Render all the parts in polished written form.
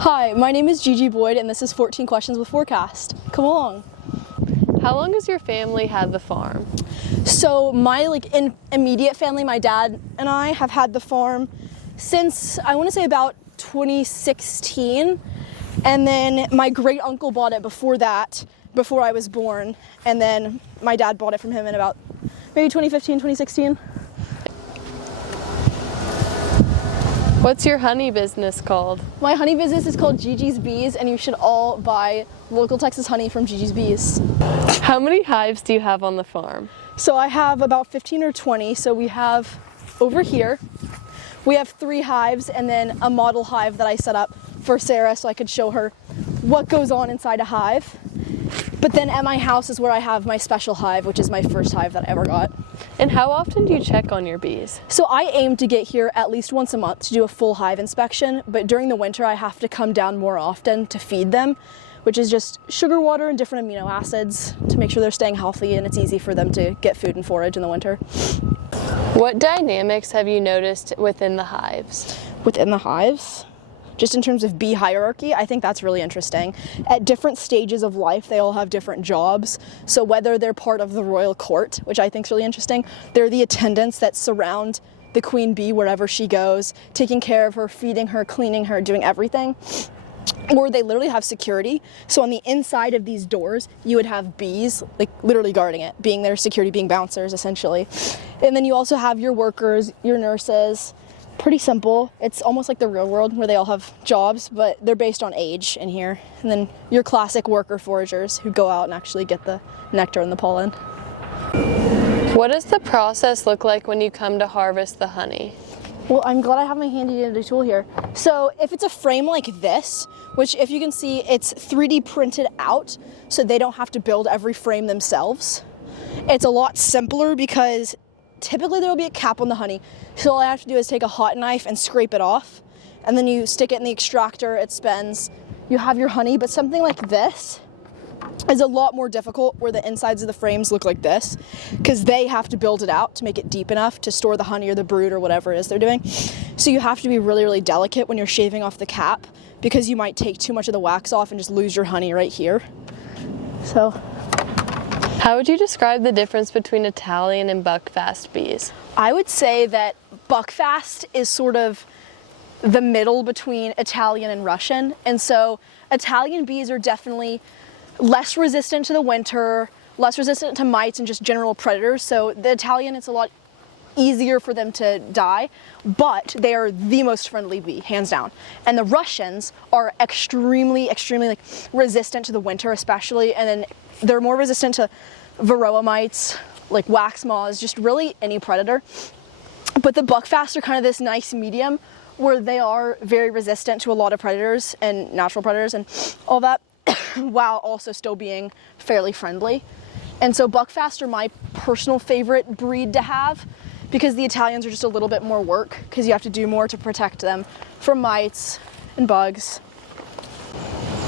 Hi, my name is Gigi Boyd and this is 14 Questions with Forecast. Come along. How long has your family had the farm? So my immediate family, my dad and I have had the farm since I want to say about 2016, and then my great uncle bought it before that, before I was born, and then my dad bought it from him in about maybe 2015, 2016. What's your honey business called? My honey business is called Gigi's Bees, and you should all buy local Texas honey from Gigi's Bees. How many hives do you have on the farm? So I have about 15 or 20. So we have over here, we have 3 hives and then a model hive that I set up for Sarah so I could show her what goes on inside a hive. But then at my house is where I have my special hive, which is my first hive that I ever got. And how often do you check on your bees? So I aim to get here at least once a month to do a full hive inspection, but during the winter I have to come down more often to feed them, which is just sugar water and different amino acids to make sure they're staying healthy and it's easy for them to get food and forage in the winter. What dynamics have you noticed within the hives? Within the hives? Just in terms of bee hierarchy, I think that's really interesting. At different stages of life, they all have different jobs. So whether they're part of the royal court, which I think is really interesting, they're the attendants that surround the queen bee wherever she goes, taking care of her, feeding her, cleaning her, doing everything. Or they literally have security. So on the inside of these doors, you would have bees, like literally guarding it, being their security, being bouncers essentially. And then you also have your workers, your nurses. Pretty simple. It's almost like the real world where they all have jobs, but they're based on age in here. And then your classic worker foragers who go out and actually get the nectar and the pollen. What does the process look like when you come to harvest the honey? Well, I'm glad I have my handy dandy tool here. So if it's a frame like this, which if you can see, it's 3D printed out, so they don't have to build every frame themselves. It's a lot simpler because typically there will be a cap on the honey. So all I have to do is take a hot knife and scrape it off, and then you stick it in the extractor, it spins, you have your honey. But something like this is a lot more difficult, where the insides of the frames look like this, because they have to build it out to make it deep enough to store the honey or the brood or whatever it is they're doing. So you have to be really, really delicate when you're shaving off the cap, because you might take too much of the wax off and just lose your honey right here. So how would you describe the difference between Italian and buckfast bees? I would say that buckfast is sort of the middle between Italian and Russian. And so Italian bees are definitely less resistant to the winter, less resistant to mites and just general predators. So the Italian, it's a lot easier for them to die, but they are the most friendly bee, hands down. And the Russians are extremely resistant to the winter especially, and then they're more resistant to varroa mites, like wax moths, just really any predator. But the buckfast are kind of this nice medium where they are very resistant to a lot of predators and natural predators and all that, while also still being fairly friendly. And so buckfast are my personal favorite breed to have, because the Italians are just a little bit more work, because you have to do more to protect them from mites and bugs.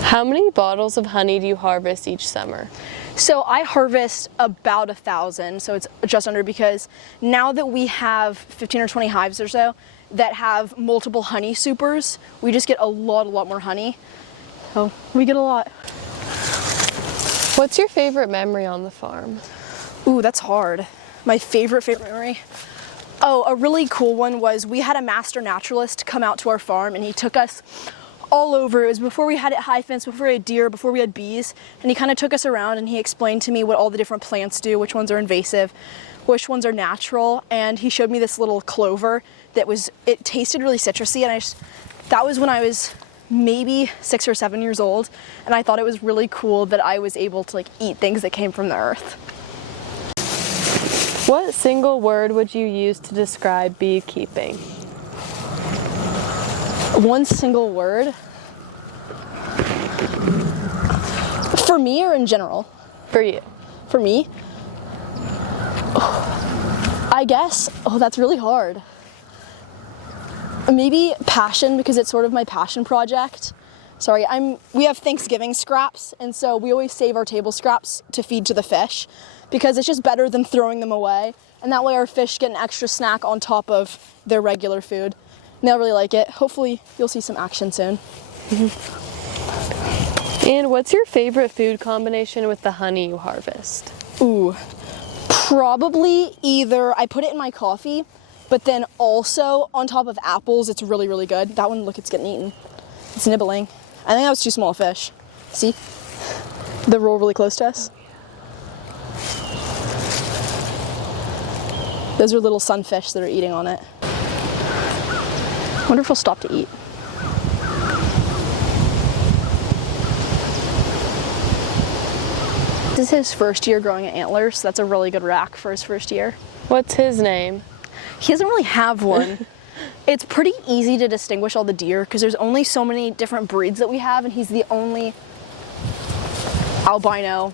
How many bottles of honey do you harvest each summer? So I harvest about 1,000, so it's just under, because now that we have 15 or 20 hives or so that have multiple honey supers, we just get a lot more honey. So we get a lot. What's your favorite memory on the farm? Ooh, that's hard. My favorite memory? Oh, a really cool one was we had a master naturalist come out to our farm, and he took us all over. It was before we had it high fence, before we had deer, before we had bees, and he kind of took us around and he explained to me what all the different plants do, which ones are invasive, which ones are natural. And he showed me this little clover that it tasted really citrusy, and that was when I was maybe 6 or 7 years old, and I thought it was really cool that I was able to eat things that came from the earth. What single word would you use to describe beekeeping? One single word? For me or in general? For you. For me? I guess, that's really hard. Maybe passion, because it's sort of my passion project. Sorry, we have Thanksgiving scraps, and so we always save our table scraps to feed to the fish, because it's just better than throwing them away. And that way our fish get an extra snack on top of their regular food. And they'll really like it. Hopefully you'll see some action soon. And what's your favorite food combination with the honey you harvest? Ooh, probably either I put it in my coffee, but then also on top of apples. It's really, really good. That one, look, it's getting eaten. It's nibbling. I think that was too small a fish. See? They're really close to us. Those are little sunfish that are eating on it. I wonder if he'll stop to eat. This is his first year growing antlers, so that's a really good rack for his first year. What's his name? He doesn't really have one. It's pretty easy to distinguish all the deer because there's only so many different breeds that we have, and he's the only albino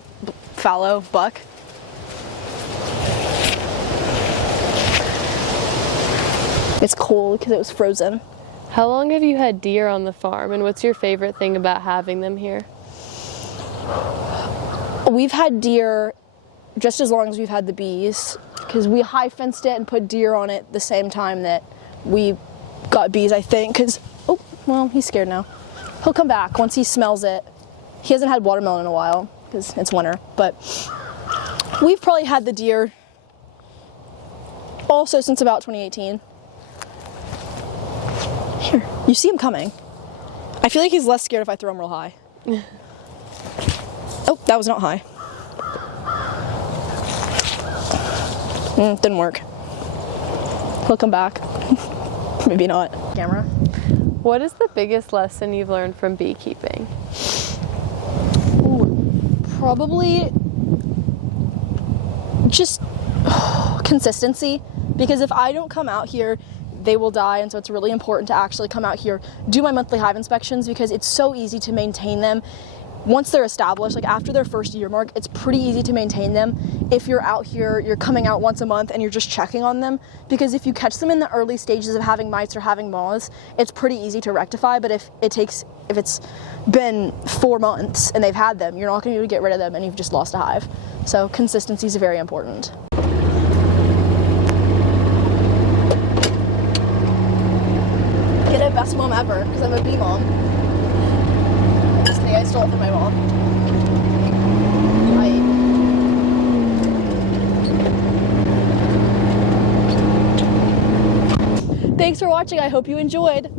fallow buck. It's cold because it was frozen. How long have you had deer on the farm, and what's your favorite thing about having them here? We've had deer just as long as we've had the bees, because we high fenced it and put deer on it the same time that we got bees, I think, because, oh, well, he's scared now. He'll come back once he smells it. He hasn't had watermelon in a while because it's winter, but we've probably had the deer also since about 2018. Here, you see him coming. I feel like he's less scared if I throw him real high. Oh, that was not high. Didn't work. He'll come back. Maybe not. Camera. What is the biggest lesson you've learned from beekeeping? Ooh, probably just consistency, because if I don't come out here, they will die, and so it's really important to actually come out here, do my monthly hive inspections, because it's so easy to maintain them. Once they're established, like after their first year mark, it's pretty easy to maintain them. If you're out here, you're coming out once a month and you're just checking on them, because if you catch them in the early stages of having mites or having moths, it's pretty easy to rectify. But if it's been 4 months and they've had them, you're not going to be able to get rid of them, and you've just lost a hive. So consistency is very important. Get a best mom ever, because I'm a bee mom. Just kidding, I stole it from my mom. Thanks for watching, I hope you enjoyed.